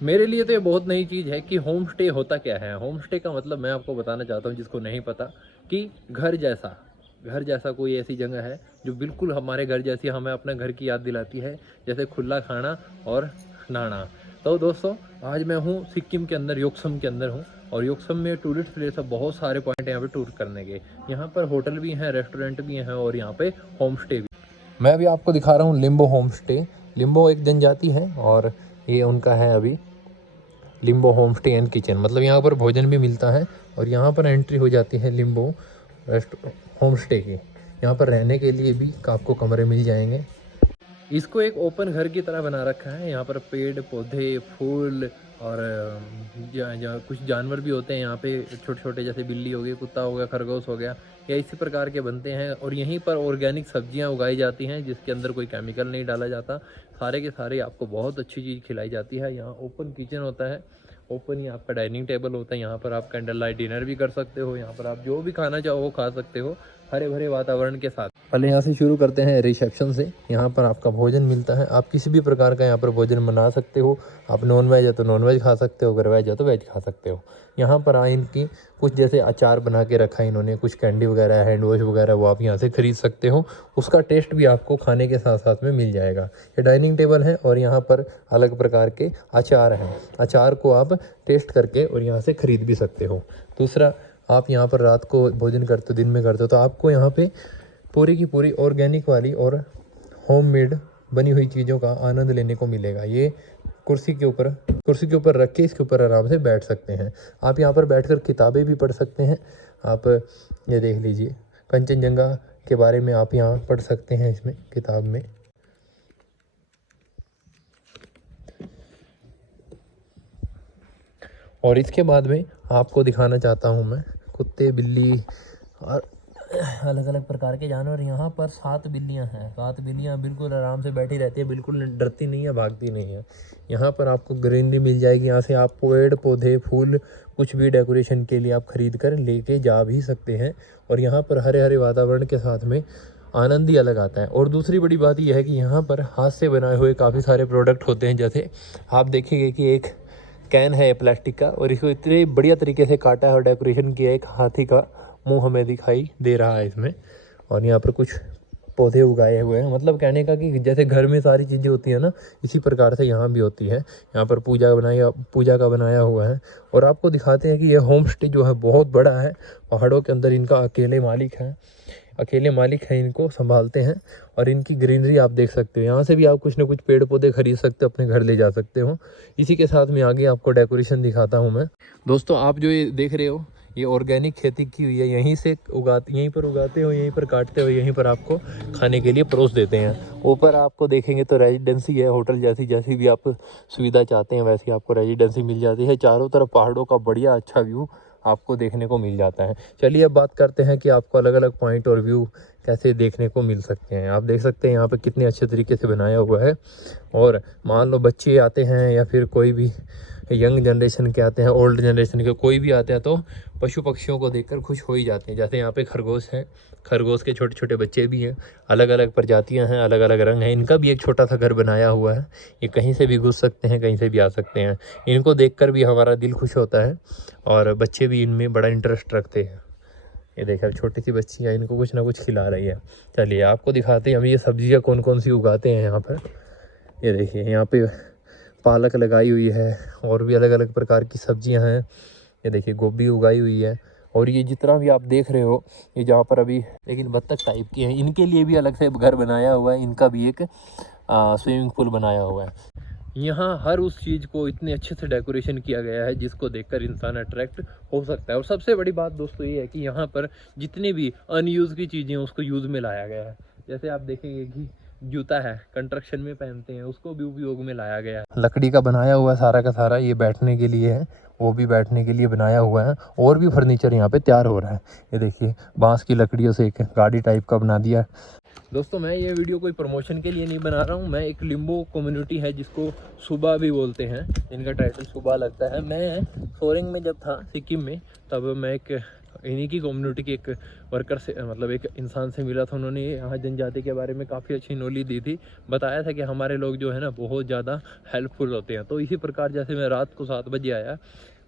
मेरे लिए तो ये बहुत नई चीज़ है कि होम स्टे होता क्या है। होम स्टे का मतलब मैं आपको बताना चाहता हूँ जिसको नहीं पता, कि घर जैसा कोई ऐसी जगह है जो बिल्कुल हमारे घर जैसी हमें अपने घर की याद दिलाती है, जैसे खुला खाना और नहाना। तो दोस्तों, आज मैं हूँ सिक्किम के अंदर, योक्सम के अंदर हूँ। और योक्सम में टूरिस्ट प्लेस है, बहुत सारे पॉइंट हैं यहाँ पे टूर करने के। यहाँ पर होटल भी हैं, रेस्टोरेंट भी हैं और यहाँ पे होम स्टे भी। मैं अभी आपको दिखा रहा हूँ लिम्बो होम स्टे। लिम्बो एक जनजाति है और ये उनका है अभी Limbo home stay and kitchen. मतलब यहाँ पर भोजन भी मिलता है और यहाँ पर एंट्री हो जाती है लिम्बो रेस्ट होम स्टे की। यहाँ पर रहने के लिए भी आपको कमरे मिल जाएंगे। इसको एक ओपन घर की तरह बना रखा है। यहाँ पर पेड़ पौधे, फूल और कुछ जानवर भी होते हैं यहाँ पे, छोटे छोटे, जैसे बिल्ली हो गई, कुत्ता हो गया, खरगोश हो गया, या इसी प्रकार के बनते हैं। और यहीं पर ऑर्गेनिक सब्जियां उगाई जाती हैं जिसके अंदर कोई केमिकल नहीं डाला जाता। सारे के सारे आपको बहुत अच्छी चीज़ खिलाई जाती है। यहाँ ओपन किचन होता है, ओपन ही आपका डाइनिंग टेबल होता है। यहाँ पर आप कैंडल लाइट डिनर भी कर सकते हो। यहाँ पर आप जो भी खाना चाहो वो खा सकते हो, हरे भरे वातावरण के साथ। पहले यहाँ से शुरू करते हैं रिसेप्शन से। यहाँ पर आपका भोजन मिलता है, आप किसी भी प्रकार का यहाँ पर भोजन बना सकते हो। आप नॉन वेज है तो नॉन वेज खा सकते हो, अगर वेज है तो वेज खा सकते हो। यहाँ पर इनकी कुछ जैसे अचार बना के रखा है इन्होंने, कुछ कैंडी वगैरह, हैंड वॉश वगैरह, वो आप यहाँ से खरीद सकते हो। उसका टेस्ट भी आपको खाने के साथ साथ में मिल जाएगा। ये डाइनिंग टेबल है और यहाँ पर अलग प्रकार के अचार हैं। अचार को आप टेस्ट करके और यहाँ से खरीद भी सकते हो। दूसरा, आप यहाँ पर रात को भोजन करते हो, दिन में करते हो, तो आपको यहाँ पे पूरी की पूरी ऑर्गेनिक वाली और होममेड बनी हुई चीज़ों का आनंद लेने को मिलेगा। ये कुर्सी के ऊपर रख के इसके ऊपर आराम से बैठ सकते हैं। आप यहाँ पर बैठकर किताबें भी पढ़ सकते हैं। आप ये देख लीजिए, कंचनजंगा के बारे में आप यहाँ पढ़ सकते हैं इसमें किताब में। और इसके बाद में आपको दिखाना चाहता हूँ मैं कुत्ते, बिल्ली और अलग अलग प्रकार के जानवर। यहाँ पर 7 बिल्लियाँ हैं। 7 बिल्लियाँ बिल्कुल आराम से बैठी रहती है, बिल्कुल डरती नहीं है, भागती नहीं है। यहाँ पर आपको ग्रीनरी मिल जाएगी। यहाँ से आप पेड़ पौधे, फूल, कुछ भी डेकोरेशन के लिए आप खरीद कर लेके जा भी सकते हैं। और यहाँ पर हरे हरे वातावरण के साथ में आनंद ही अलग आता है। और दूसरी बड़ी बात यह है कि यहाँ पर हाथ से बनाए हुए काफ़ी सारे प्रोडक्ट होते हैं। जैसे आप देखेंगे कि एक कैन है प्लास्टिक का और इसको इतने बढ़िया तरीके से काटा है और डेकोरेशन किया है। एक हाथी का मुंह हमें दिखाई दे रहा है इसमें। और यहाँ पर कुछ पौधे उगाए हुए हैं। मतलब कहने का कि जैसे घर में सारी चीज़ें होती हैं ना, इसी प्रकार से यहाँ भी होती है। यहाँ पर पूजा का बनाया हुआ है। और आपको दिखाते हैं कि यह होम स्टे जो है बहुत बड़ा है। पहाड़ों के अंदर इनका अकेले मालिक हैं, इनको संभालते हैं। और इनकी ग्रीनरी आप देख सकते हो। यहाँ से भी आप कुछ ना कुछ पेड़ पौधे खरीद सकते हो, अपने घर ले जा सकते हो। इसी के साथ में आगे आपको डेकोरेशन दिखाता हूँ मैं। दोस्तों, आप जो ये देख रहे हो, ये ऑर्गेनिक खेती की हुई है। यहीं पर उगाते हो, यहीं पर काटते हो, यहीं पर आपको खाने के लिए परोस देते हैं। ऊपर आपको देखेंगे तो रेजिडेंसी है, होटल जैसी भी आप सुविधा चाहते हैं वैसी आपको रेजिडेंसी मिल जाती है। चारों तरफ पहाड़ों का बढ़िया अच्छा व्यू आपको देखने को मिल जाता है। चलिए अब बात करते हैं कि आपको अलग अलग पॉइंट और व्यू कैसे देखने को मिल सकते हैं। आप देख सकते हैं यहाँ पे कितने अच्छे तरीके से बनाया हुआ है। और मान लो बच्चे आते हैं या फिर कोई भी यंग जनरेशन के आते हैं, ओल्ड जनरेशन के कोई भी आते हैं, तो पशु पक्षियों को देखकर खुश हो ही जाते हैं। जैसे यहाँ पे खरगोश हैं, खरगोश के छोटे छोटे बच्चे भी हैं। अलग अलग प्रजातियाँ हैं, अलग अलग रंग हैं। इनका भी एक छोटा सा घर बनाया हुआ है। ये कहीं से भी घुस सकते हैं, कहीं से भी आ सकते हैं। इनको देखकर भी हमारा दिल खुश होता है और बच्चे भी इनमें बड़ा इंटरेस्ट रखते हैं। ये देखिए, छोटी सी बच्चियाँ इनको कुछ ना कुछ खिला रही है। चलिए आपको दिखाते हैं हम ये सब्जियाँ कौन कौन सी उगाते हैं यहाँ पर। ये देखिए, यहाँ पे पालक लगाई हुई है और भी अलग अलग प्रकार की सब्जियां हैं। ये देखिए, गोभी उगाई हुई है। और ये जितना भी आप देख रहे हो, ये जहाँ पर अभी लेकिन बत्तख टाइप की है, इनके लिए भी अलग से घर बनाया हुआ है। इनका भी एक स्विमिंग पूल बनाया हुआ है। यहाँ हर उस चीज़ को इतने अच्छे से डेकोरेशन किया गया है जिसको देखकर इंसान अट्रैक्ट हो सकता है। और सबसे बड़ी बात दोस्तों ये है कि यहाँ पर जितनी भी अनयूज़ की चीज़ें हैं उसको यूज़ में लाया गया है। जैसे आप देखेंगे कि जूता है, कंस्ट्रक्शन में पहनते हैं, उसको भी उपयोग में लाया गया है। लकड़ी का बनाया हुआ सारा का सारा, ये बैठने के लिए है, वो भी बैठने के लिए बनाया हुआ है। और भी फर्नीचर यहाँ पे तैयार हो रहा है। ये देखिए, बांस की लकड़ियों से एक गाड़ी टाइप का बना दिया। दोस्तों, मैं ये वीडियो कोई प्रमोशन के लिए नहीं बना रहा हूँ। मैं एक लिम्बो कम्युनिटी है जिसको सुबा भी बोलते हैं, इनका टाइटल सुबा लगता है। मैं सोरेंग में जब था सिक्किम में, तब मैं एक इन्हीं की कम्युनिटी के एक वर्कर से, मतलब एक इंसान से मिला था। उन्होंने यहाँ जनजाति के बारे में काफ़ी अच्छी नॉलेज दी थी। बताया था कि हमारे लोग जो है ना बहुत ज़्यादा हेल्पफुल होते हैं। तो इसी प्रकार जैसे मैं रात को 7 बजे आया,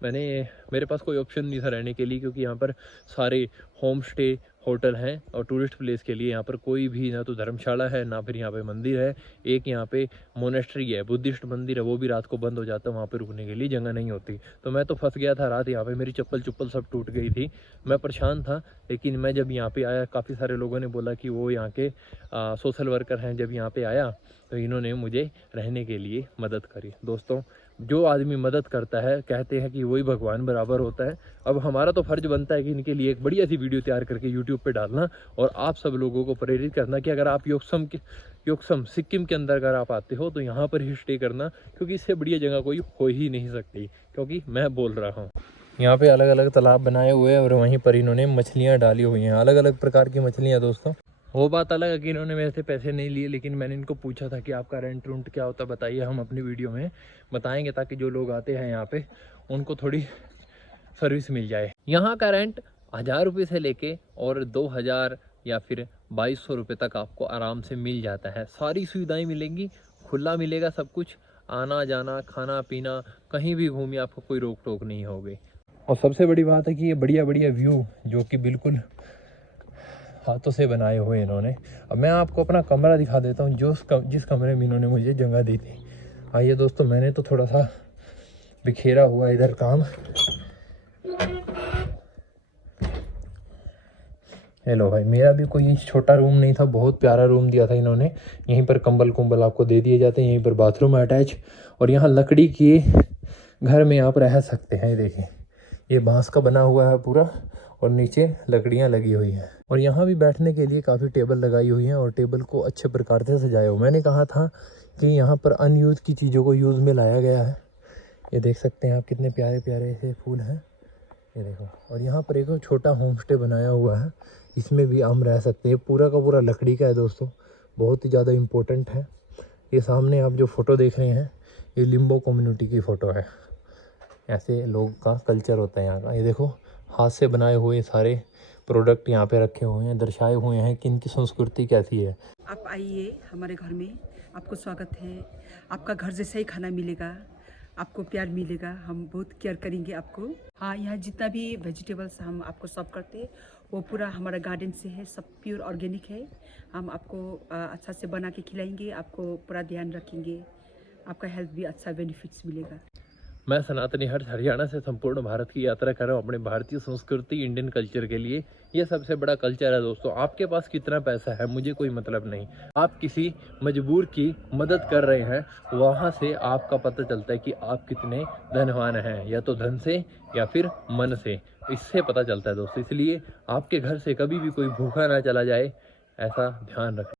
मेरे पास कोई ऑप्शन नहीं था रहने के लिए, क्योंकि यहाँ पर सारे होम स्टे होटल हैं और टूरिस्ट प्लेस के लिए यहाँ पर कोई भी ना तो धर्मशाला है ना फिर यहाँ पे मंदिर है। एक यहाँ पे मोनेस्ट्री है, बुद्धिस्ट मंदिर है, वो भी रात को बंद हो जाता है, वहाँ पे रुकने के लिए जगह नहीं होती। तो मैं तो फंस गया था रात यहाँ पे, मेरी चप्पल चुप्पल सब टूट गई थी, मैं परेशान था। लेकिन मैं जब यहाँ पे आया, काफ़ी सारे लोगों ने बोला कि वो यहाँ के सोशल वर्कर हैं। जब यहाँ पे आया तो इन्होंने मुझे रहने के लिए मदद करी। दोस्तों, जो आदमी मदद करता है कहते हैं कि वही भगवान बराबर होता है। अब हमारा तो फ़र्ज़ बनता है कि इनके लिए एक बढ़िया सी वीडियो तैयार करके यूट्यूब पे डालना और आप सब लोगों को प्रेरित करना कि अगर आप योक्सम सिक्किम के अंदर अगर आप आते हो तो यहाँ पर ही स्टे करना, क्योंकि इससे बढ़िया जगह कोई हो ही नहीं सकती, क्योंकि मैं बोल रहा हूँ। यहाँ पे अलग अलग तालाब बनाए हुए हैं और वहीं पर इन्होंने मछलियाँ डाली हुई हैं, अलग अलग प्रकार की मछलियाँ। दोस्तों, वो बात अलग है कि इन्होंने मेरे से पैसे नहीं लिए, लेकिन मैंने इनको पूछा था कि आपका रेंट रूंट क्या होता है बताइए, हम अपनी वीडियो में बताएंगे ताकि जो लोग आते हैं यहाँ पे उनको थोड़ी सर्विस मिल जाए। यहाँ का रेंट 1000 रुपये से लेके और 2000 या फिर 2200 रुपये तक आपको आराम से मिल जाता है। सारी सुविधाएं मिलेंगी, खुला मिलेगा सब कुछ, आना जाना खाना पीना, कहीं भी घूमिए आपको कोई रोक टोक नहीं होगी। और सबसे बड़ी बात है कि ये बढ़िया बढ़िया व्यू जो कि बिल्कुल हाथों से बनाए हुए इन्होंने। अब मैं आपको अपना कमरा दिखा देता हूँ, जिस कमरे में इन्होंने मुझे जगह दी थी। आइए दोस्तों, मैंने तो थोड़ा सा बिखेरा हुआ इधर काम। हेलो भाई, मेरा भी कोई छोटा रूम नहीं था, बहुत प्यारा रूम दिया था इन्होंने। यहीं पर कंबल कुंबल आपको दे दिए जाते हैं, यहीं पर बाथरूम अटैच, और यहाँ लकड़ी के घर में आप रह सकते हैं। देखिए, ये बांस का बना हुआ है पूरा और नीचे लकड़ियाँ लगी हुई हैं। और यहाँ भी बैठने के लिए काफ़ी टेबल लगाई हुई हैं और टेबल को अच्छे प्रकार से सजाया हुआ। मैंने कहा था कि यहाँ पर अनयूज़ की चीज़ों को यूज़ में लाया गया है। ये देख सकते हैं आप, कितने प्यारे प्यारे से फूल हैं, ये देखो। और यहाँ पर एक छोटा होम स्टे बनाया हुआ है, इसमें भी हम रह सकते हैं। पूरा का पूरा लकड़ी का है दोस्तों, बहुत ही ज़्यादा इम्पोर्टेंट है। ये सामने आप जो फ़ोटो देख रहे हैं, ये लिम्बो कम्युनिटी की फ़ोटो है। ऐसे लोग का कल्चर होता है यहाँ का। ये देखो, हाथ से बनाए हुए सारे प्रोडक्ट यहाँ पे रखे हुए हैं, दर्शाए हुए हैं कि इनकी संस्कृति कैसी है। आप आइए हमारे घर में, आपको स्वागत है। आपका घर जैसा ही खाना मिलेगा, आपको प्यार मिलेगा, हम बहुत केयर करेंगे आपको। हाँ, यहाँ जितना भी वेजिटेबल्स हम आपको सर्व करते हैं वो पूरा हमारा गार्डन से है, सब प्योर ऑर्गेनिक है। हम आपको अच्छा से बना के खिलाएंगे, आपको पूरा ध्यान रखेंगे, आपका हेल्थ भी अच्छा बेनिफिट्स मिलेगा। मैं सनातनी हर्ष हरियाणा से संपूर्ण भारत की यात्रा कर रहा हूँ अपने भारतीय संस्कृति इंडियन कल्चर के लिए। ये सबसे बड़ा कल्चर है दोस्तों। आपके पास कितना पैसा है मुझे कोई मतलब नहीं, आप किसी मजबूर की मदद कर रहे हैं, वहाँ से आपका पता चलता है कि आप कितने धनवान हैं, या तो धन से या फिर मन से, इससे पता चलता है दोस्तों। इसलिए आपके घर से कभी भी कोई भूखा ना चला जाए, ऐसा ध्यान रखें।